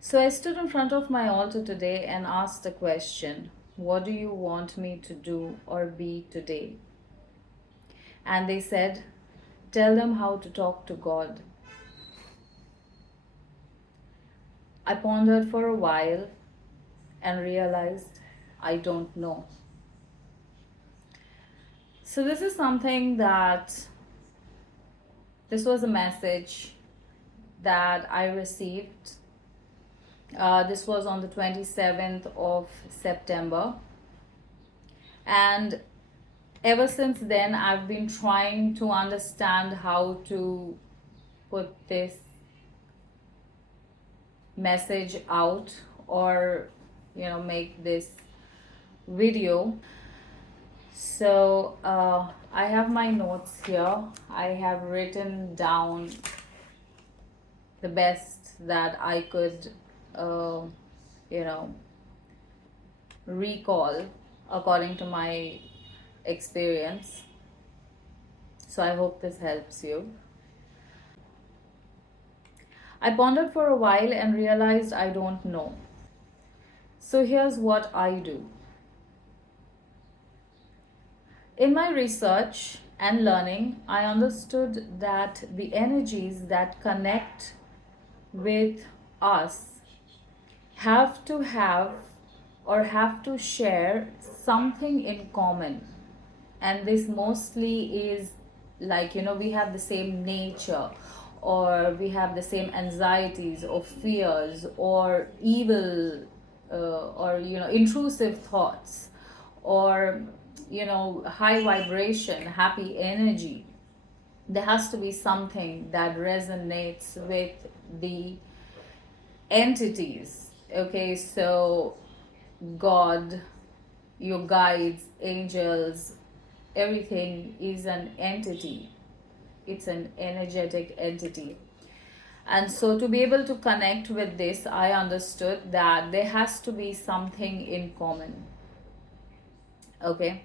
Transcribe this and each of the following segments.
So I stood in front of my altar today and asked the question, what do you want me to do or be today? And they said, tell them how to talk to God. I pondered for a while and realized I don't know. So this was a message that I received. This was on the 27th of September. And ever since then, I've been trying to understand how to put this message out, or make this video. So I have my notes here. I have written down the best that I could uh, you know recall according to my experience. So I hope this helps you. I pondered for a while and realized I don't know. So here's what I do. In my research and learning, I understood that the energies that connect with us have to share something in common. And this mostly is like, we have the same nature, or we have the same anxieties or fears or evil, or intrusive thoughts, or high vibration happy energy. There has to be something that resonates with the entities. Okay, so God, your guides, angels, everything is an entity. It's an energetic entity. And so to be able to connect with this, I understood that there has to be something in common. Okay.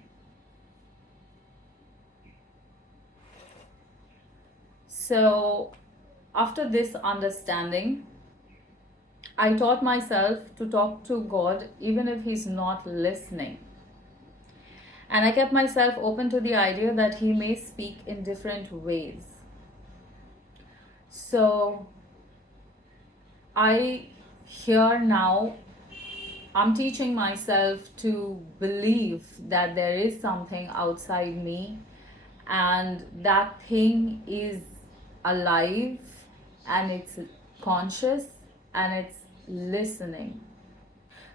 So after this understanding, I taught myself to talk to God even if He's not listening. And I kept myself open to the idea that He may speak in different ways. So I here now I'm teaching myself to believe that there is something outside me, and that thing is alive, and it's conscious, and it's listening.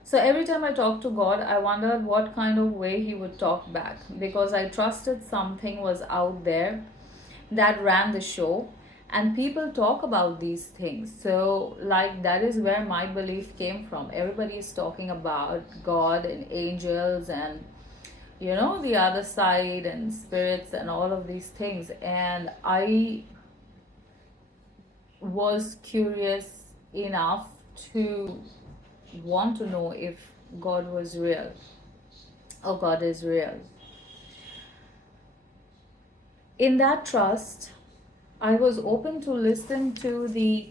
So every time I talked to God, I wondered what kind of way He would talk back, because I trusted something was out there that ran the show, and people talk about these things. So like, that is where my belief came from. Everybody is talking about God and angels and the other side and spirits and all of these things, and I was curious enough to want to know if God was real, or God is real. In that trust, I was open to listen to the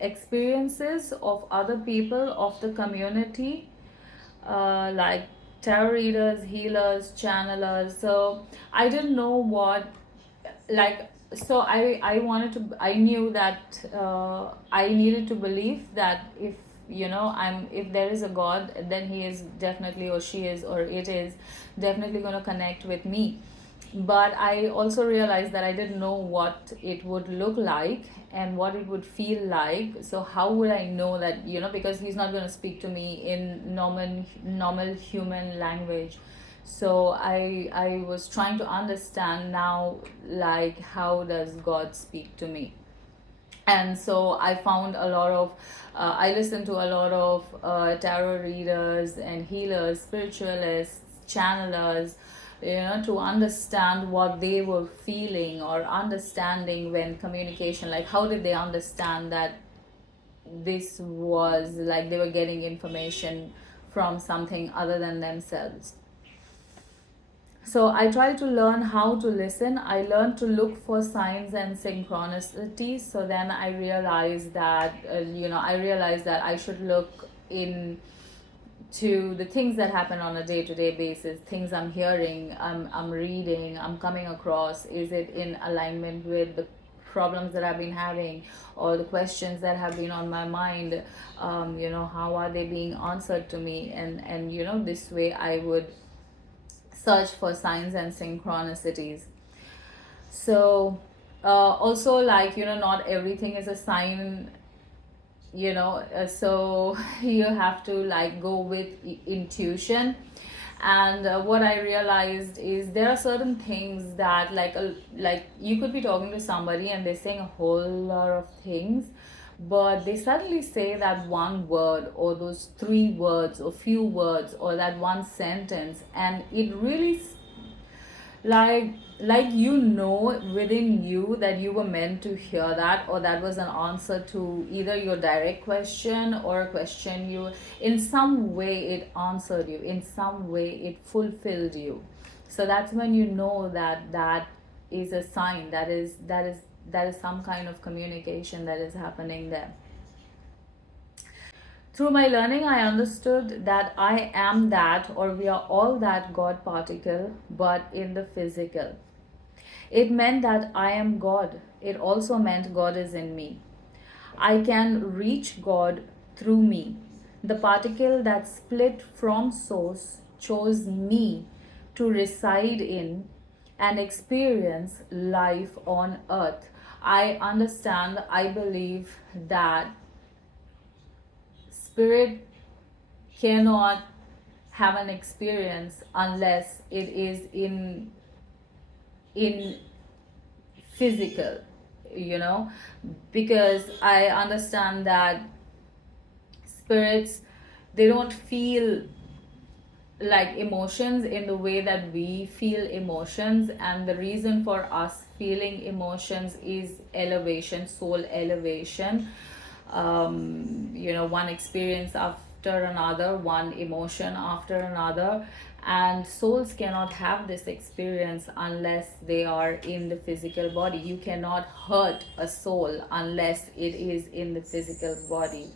experiences of other people of the community, like tarot readers, healers, channelers. So I didn't know what, like, so I knew that I needed to believe that if there is a God, then He is definitely, or she is, or it is definitely going to connect with me. But I also realized that I didn't know what it would look like and what it would feel like. So how would I know that, because He's not going to speak to me in normal human language. So I was trying to understand now, like, how does God speak to me? And so I found a lot of I listened to a lot of tarot readers and healers, spiritualists, channelers, to understand what they were feeling or understanding when communication, like how did they understand that this was like they were getting information from something other than themselves. So I try to learn how to listen. I learned to look for signs and synchronicities. So then I realized that I realized that I should look in to the things that happen on a day-to-day basis, things I'm hearing, I'm reading, I'm coming across. Is it in alignment with the problems that I've been having, or the questions that have been on my mind? How are they being answered to me? And this way I would search for signs and synchronicities. So also, like, not everything is a sign, so you have to like go with intuition. And what I realized is there are certain things that like you could be talking to somebody and they're saying a whole lot of things, but they suddenly say that one word or those three words or few words or that one sentence, and it really like within you that you were meant to hear that, or that was an answer to either your direct question or a question you, in some way it answered you, in some way it fulfilled you. So that's when you know that that is a sign, that is some kind of communication that is happening there. Through my learning, I understood that I am that, or we are all that God particle, but in the physical. It meant that I am God. It also meant God is in me. I can reach God through me. The particle that split from source chose me to reside in and experience life on earth. I understand, I believe that spirit cannot have an experience unless it is in physical, you know because I understand that spirits, they don't feel like emotions in the way that we feel emotions, and the reason for us feeling emotions is elevation, soul elevation. One experience after another, one emotion after another, and souls cannot have this experience unless they are in the physical body. You cannot hurt a soul unless it is in the physical body.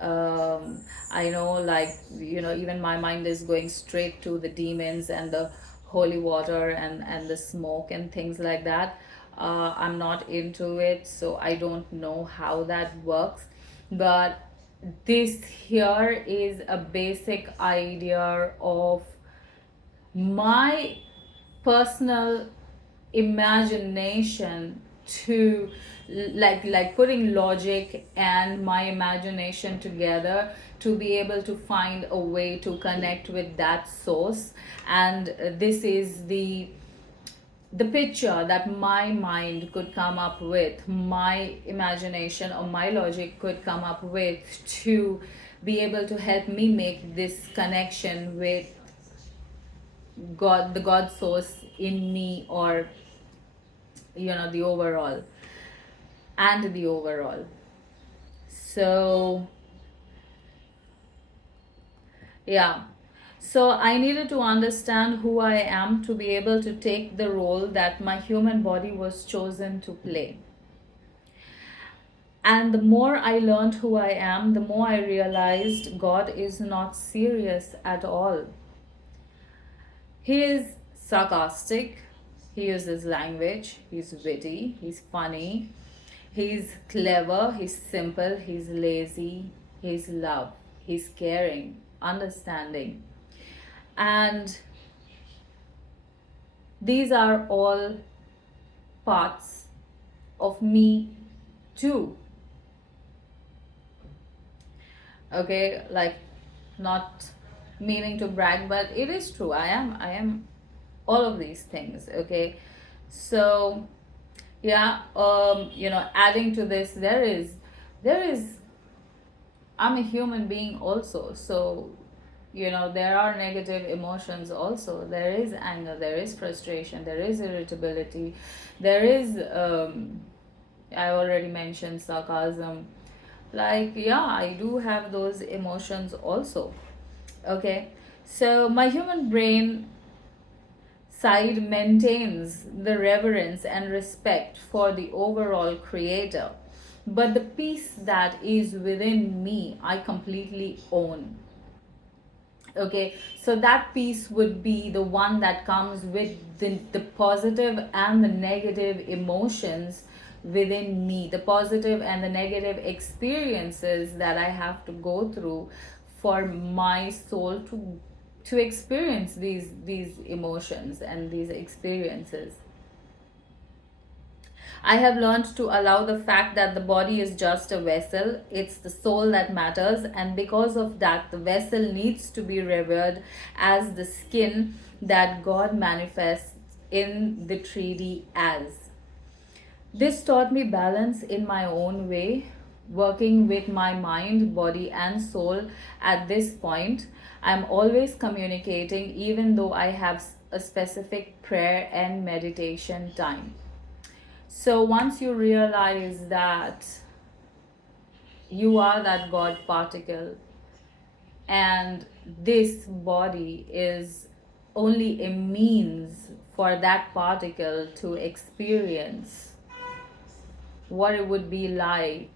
I know, like, even my mind is going straight to the demons and the holy water and the smoke and things like that. I'm not into it, so I don't know how that works. But this here is a basic idea of my personal imagination to like putting logic and my imagination together to be able to find a way to connect with that source. And this is the picture that my mind could come up with, my imagination or my logic could come up with, to be able to help me make this connection with God, the God source in me, or the overall, and the overall. So yeah, so I needed to understand who I am to be able to take the role that my human body was chosen to play. And the more I learned who I am, the more I realized God is not serious at all. He is sarcastic, he uses language, he's witty, he's funny, he's clever, he's simple, he's lazy, he's love, he's caring, understanding. And these are all parts of me too. Okay, like, not meaning to brag, but it is true. I am all of these things. Okay, so yeah, adding to this, there is I'm a human being also. So there are negative emotions also. There is anger, there is frustration, there is irritability, there is I already mentioned sarcasm. Like, yeah, I do have those emotions also. Okay, so my human brain side maintains the reverence and respect for the overall creator. But the peace that is within me, I completely own. Okay, so that piece would be the one that comes with the positive and the negative emotions within me, the positive and the negative experiences that I have to go through for my soul to experience these emotions and these experiences. I have learned to allow the fact that the body is just a vessel, it's the soul that matters, and because of that, the vessel needs to be revered as the skin that God manifests in the 3D as. This taught me balance in my own way, working with my mind, body, and soul at this point. I'm always communicating, even though I have a specific prayer and meditation time. So once you realize that you are that God particle and this body is only a means for that particle to experience what it would be like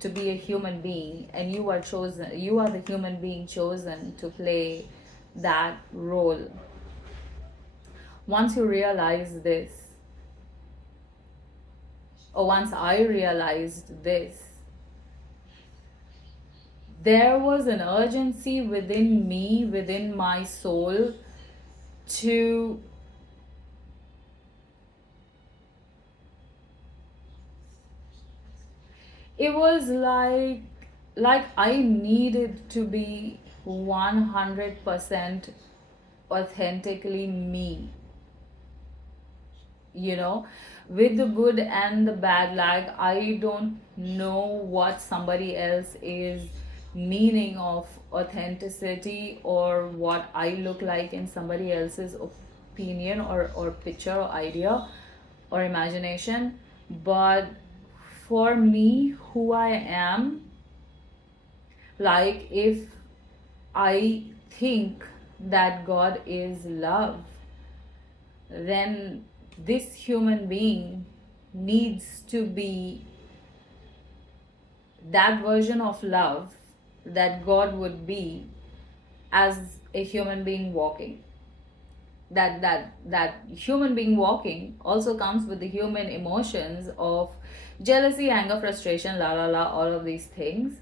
to be a human being, and you are the human being chosen to play that role. Once you realize this, or once I realized this, there was an urgency within me, within my soul, to it was like I needed to be 100% authentically me, you know, with the good and the bad. Like, I don't know what somebody else is meaning of authenticity, or what I look like in somebody else's opinion or picture or idea or imagination. But for me, who I am, like, if I think that God is love, then this human being needs to be that version of love that God would be as a human being walking. That human being walking also comes with the human emotions of jealousy, anger, frustration, la la la, all of these things.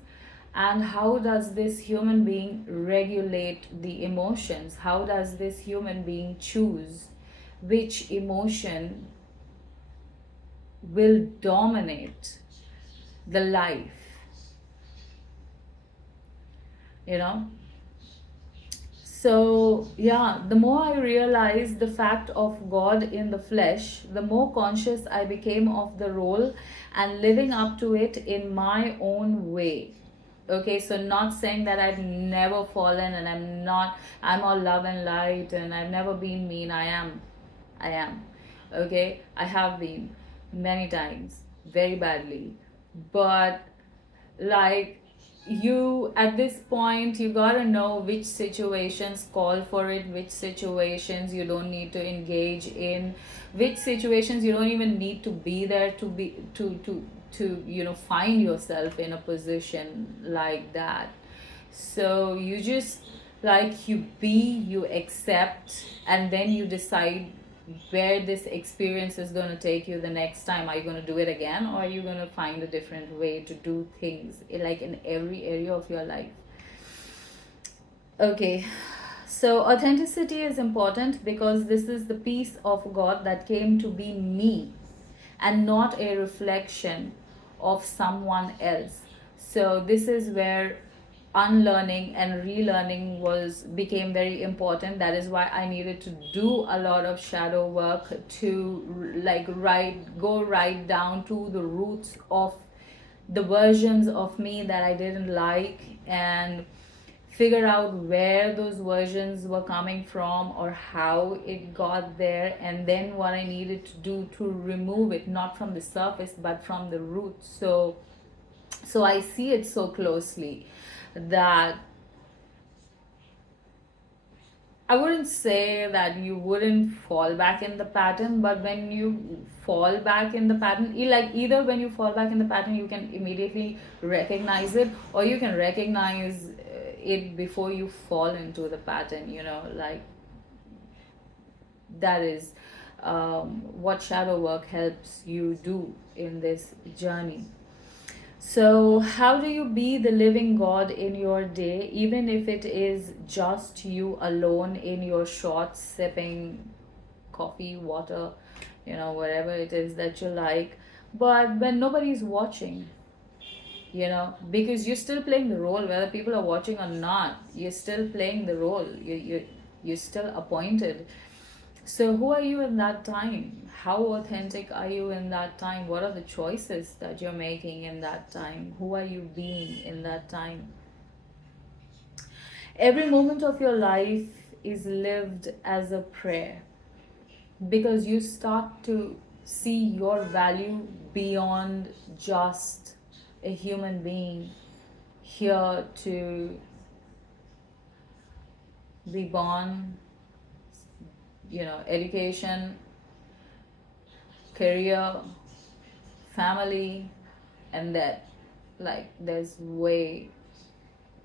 And how does this human being regulate the emotions? How does this human being choose which emotion will dominate the life, you know? So, yeah, the more I realized the fact of God in the flesh, the more conscious I became of the role and living up to it in my own way. Okay, so not saying that I've never fallen and I'm all love and light and I've never been mean. I am. Okay, I have been many times, very badly. But, like, you at this point, you gotta know which situations call for it, which situations you don't need to engage in, which situations you don't even need to be there to be to find yourself in a position like that. So you just, like, you accept, and then you decide where this experience is going to take you the next time. Are you going to do it again, or are you going to find a different way to do things, like in every area of your life? Okay, so authenticity is important because this is the piece of God that came to be me and not a reflection of someone else. So this is where unlearning and relearning was became very important. That is why I needed to do a lot of shadow work to, like, go right down to the roots of the versions of me that I didn't like, and figure out where those versions were coming from or how it got there, and then what I needed to do to remove it, not from the surface but from the roots. So I see it so closely that I wouldn't say that you wouldn't fall back in the pattern, but when you fall back in the pattern, like either when you fall back in the pattern, you can immediately recognize it, or you can recognize it before you fall into the pattern, like that is what shadow work helps you do in this journey. So, how do you be the living God in your day, even if it is just you alone in your shorts, sipping coffee, water, whatever it is that you like, but when nobody's watching, because you're still playing the role, whether people are watching or not, you're still playing the role. You're still appointed. So, who are you in that time? How authentic are you in that time? What are the choices that you're making in that time? Who are you being in that time? Every moment of your life is lived as a prayer, because you start to see your value beyond just a human being here to be born, education, career, family, and that, like, there's way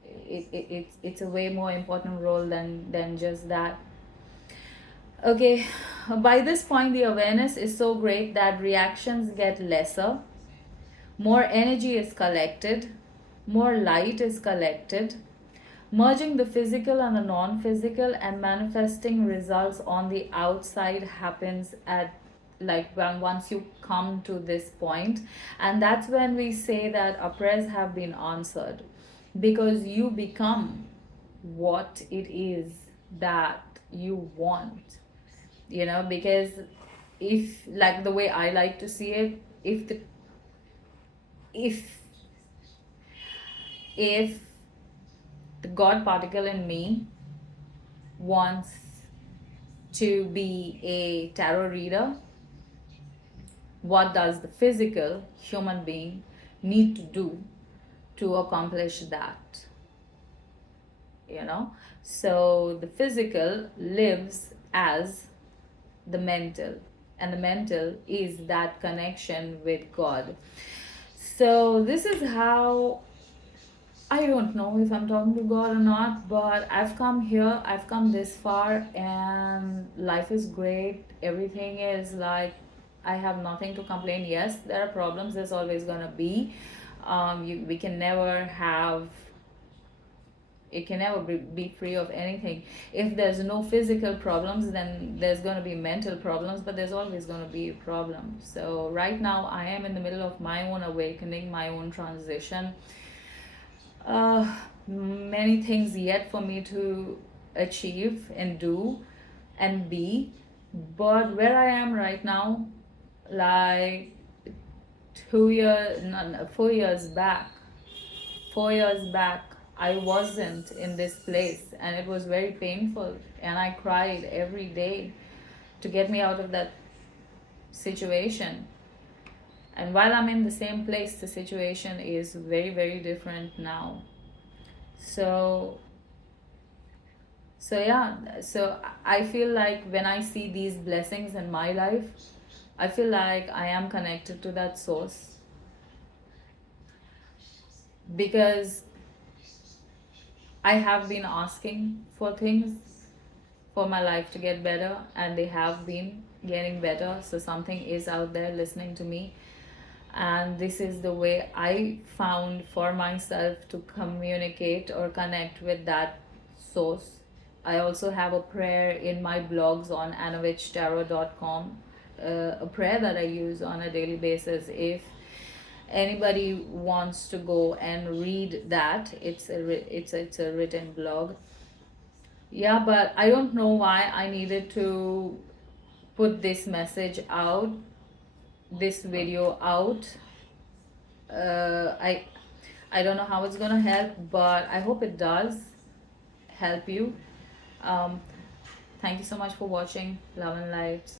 it's a way more important role than just that. Okay, by this point the awareness is so great that reactions get lesser, more energy is collected, more light is collected, merging the physical and the non-physical, and manifesting results on the outside happens at, like, when once you come to this point. And that's when we say that our prayers have been answered, because you become what it is that you want, because if, like, the way I like to see it, if if the God particle in me wants to be a tarot reader, what does the physical human being need to do to accomplish that? So the physical lives as the mental, and the mental is that connection with God. So this is how, I don't know if I'm talking to God or not, but I've come here, I've come this far, and life is great. Everything is like, I have nothing to complain. Yes, there are problems, there's always gonna be. We can never have, it can never be free of anything. If there's no physical problems, then there's going to be mental problems, but there's always going to be a problem. So right now I am in the middle of my own awakening, my own transition. Many things yet for me to achieve and do and be, but where I am right now, like 2 years, no, 4 years back, 4 years back, I wasn't in this place, and it was very painful, and I cried every day to get me out of that situation. And while I'm in the same place, the situation is very, very different now. So yeah, so I feel like when I see these blessings in my life, I feel like I am connected to that source, because I have been asking for things for my life to get better, and they have been getting better. So something is out there listening to me, and this is the way I found for myself to communicate or connect with that source. I also have a prayer in my blogs on anavichtarot.com, a prayer that I use on a daily basis. If anybody wants to go and read that, it's a written blog. Yeah, but I don't know why I needed to put this message out, this video out. uh, i I don't know how it's gonna help, but I hope it does help you. um, Thank you so much for watching. Love and light.